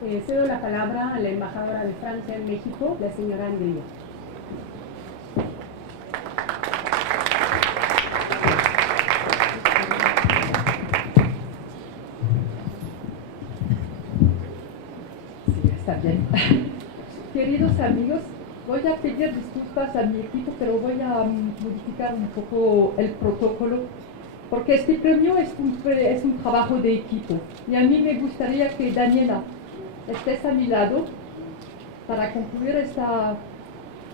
Cedo la palabra a la embajadora de Francia en México, la señora Andrea. Sí, está bien. Queridos amigos, voy a pedir disculpas a mi equipo, pero voy a modificar un poco el protocolo, porque este premio es un trabajo de equipo. Y a mí me gustaría que Daniela estés a mi lado para concluir esta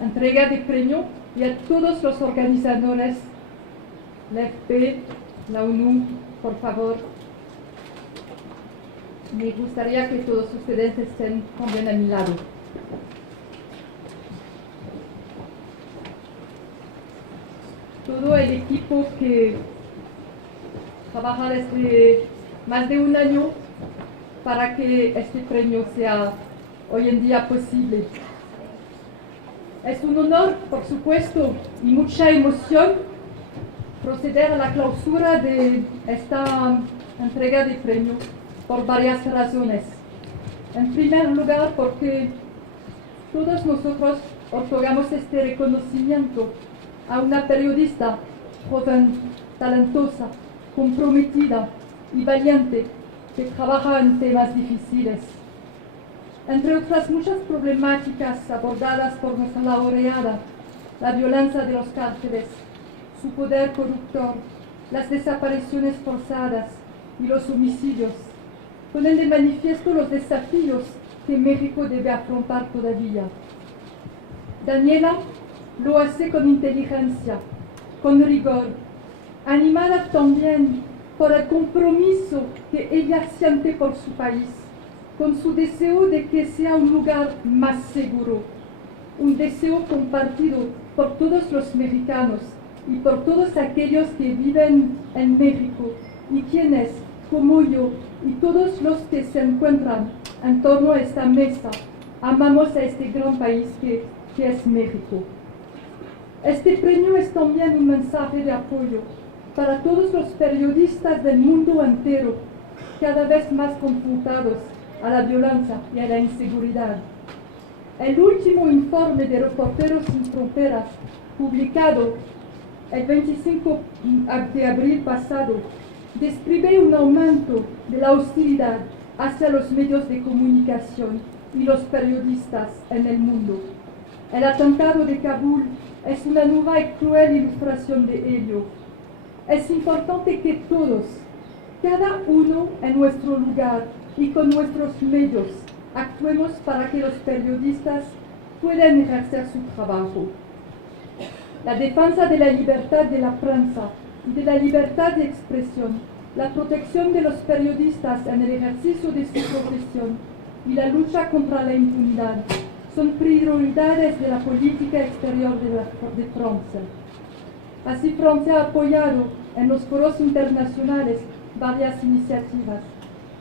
entrega de premio, y a todos los organizadores, la FP, la ONU, por favor, me gustaría que todos ustedes estén también a mi lado. Todo el equipo que trabaja desde más de un año para que este premio sea hoy en día posible. Es un honor, por supuesto, y mucha emoción proceder a la clausura de esta entrega de premio por varias razones. En primer lugar, porque todos nosotros otorgamos este reconocimiento a una periodista joven, talentosa, comprometida y valiente que trabaja en temas difíciles. Entre otras muchas problemáticas abordadas por nuestra laureada, la violencia de los cárteles, su poder corruptor, las desapariciones forzadas y los homicidios, ponen de manifiesto los desafíos que México debe afrontar todavía. Daniela lo hace con inteligencia, con rigor, animada también por el compromiso que ella siente por su país, con su deseo de que sea un lugar más seguro, un deseo compartido por todos los mexicanos y por todos aquellos que viven en México y quienes, como yo y todos los que se encuentran en torno a esta mesa, amamos a este gran país que es México. Este premio es también un mensaje de apoyo para todos los periodistas del mundo entero, cada vez más confrontados a la violencia y a la inseguridad. El último informe de Reporteros Sin Fronteras, publicado el 25 de abril pasado, describe un aumento de la hostilidad hacia los medios de comunicación y los periodistas en el mundo. El atentado de Kabul es una nueva y cruel ilustración de ello. Es importante que todos, cada uno en nuestro lugar y con nuestros medios, actuemos para que los periodistas puedan ejercer su trabajo. La defensa de la libertad de la prensa y de la libertad de expresión, la protección de los periodistas en el ejercicio de su profesión y la lucha contra la impunidad son prioridades de la política exterior de Francia. Así, Francia ha apoyado en los foros internacionales varias iniciativas.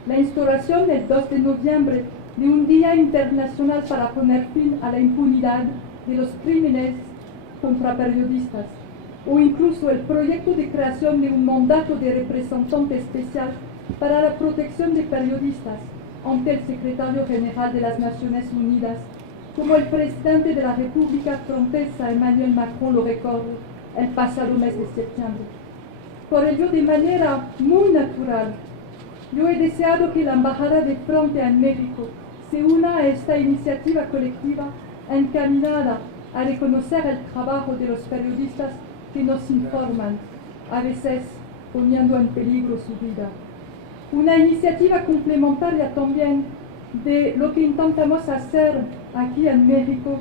La instauración el 2 de noviembre de un Día Internacional para poner fin a la impunidad de los crímenes contra periodistas, o incluso el proyecto de creación de un mandato de representante especial para la protección de periodistas ante el secretario general de las Naciones Unidas, como el presidente de la República Francesa, Emmanuel Macron, lo recordó el pasado mes de septiembre. Por ello, de manera muy natural, yo he deseado que la Embajada de Francia en México se una a esta iniciativa colectiva encaminada a reconocer el trabajo de los periodistas que nos informan, a veces poniendo en peligro su vida. Una iniciativa complementaria también de lo que intentamos hacer aquí en México,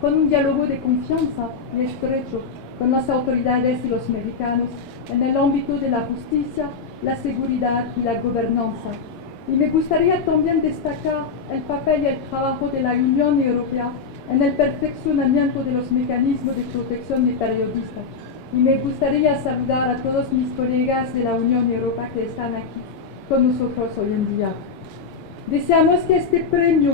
con un diálogo de confianza y estrecho con las autoridades y los mexicanos en el ámbito de la justicia, la seguridad y la gobernanza. Y me gustaría también destacar el papel y el trabajo de la Unión Europea en el perfeccionamiento de los mecanismos de protección de periodistas. Y me gustaría saludar a todos mis colegas de la Unión Europea que están aquí con nosotros hoy en día. Deseamos que este premio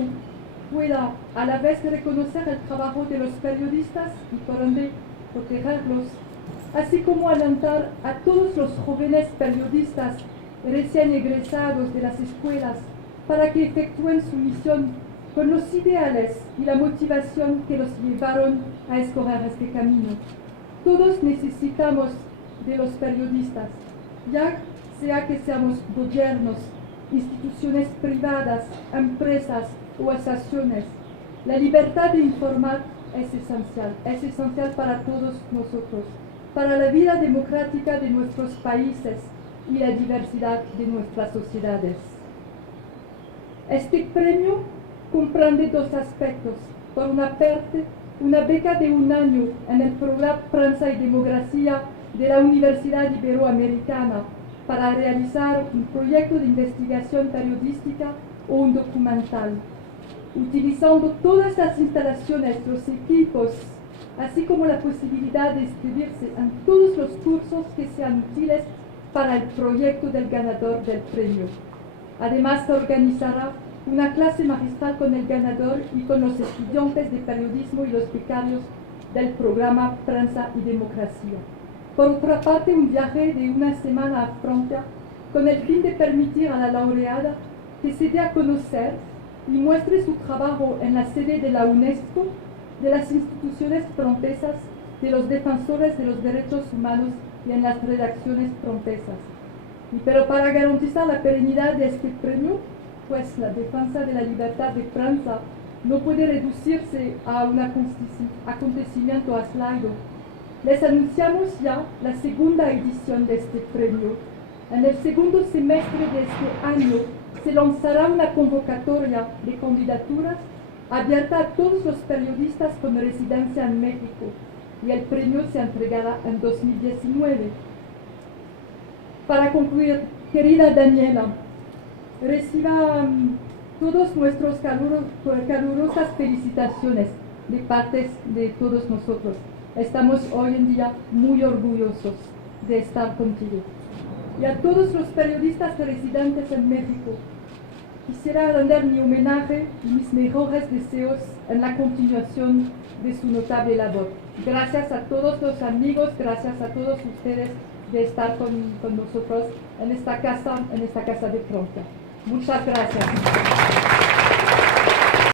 pueda a la vez reconocer el trabajo de los periodistas y por ende protegerlos, así como alentar a todos los jóvenes periodistas recién egresados de las escuelas para que efectúen su misión con los ideales y la motivación que los llevaron a escoger este camino. Todos necesitamos de los periodistas, ya sea que seamos gobiernos, instituciones privadas, empresas o asociaciones. La libertad de informar es esencial para todos nosotros, para la vida democrática de nuestros países y la diversidad de nuestras sociedades. Este premio comprende dos aspectos. Por una parte, una beca de 1 año en el programa Prensa y Democracia de la Universidad Iberoamericana para realizar un proyecto de investigación periodística o un documental, utilizando todas las instalaciones, los equipos, así como la posibilidad de inscribirse en todos los cursos que sean útiles para el proyecto del ganador del premio. Además, se organizará una clase magistral con el ganador y con los estudiantes de periodismo y los becarios del programa Prensa y Democracia. Por otra parte, un viaje de 1 semana a Francia con el fin de permitir a la laureada que se dé a conocer y muestre su trabajo en la sede de la UNESCO, de las instituciones francesas, de los defensores de los derechos humanos y en las redacciones francesas. Pero para garantizar la perenidad de este premio, pues la defensa de la libertad de prensa no puede reducirse a un acontecimiento aislado. Les anunciamos ya la segunda edición de este premio. En el segundo semestre de este año se lanzará una convocatoria de candidaturas abierta a todos los periodistas con residencia en México y el premio se entregará en 2019. Para concluir, querida Daniela, reciba todos nuestros calurosas felicitaciones de parte de todos nosotros. Estamos hoy en día muy orgullosos de estar contigo. Y a todos los periodistas residentes en México, quisiera render mi homenaje y mis mejores deseos en la continuación de su notable labor. Gracias a todos los amigos, gracias a todos ustedes de estar con nosotros en esta casa de Francia. Muchas gracias.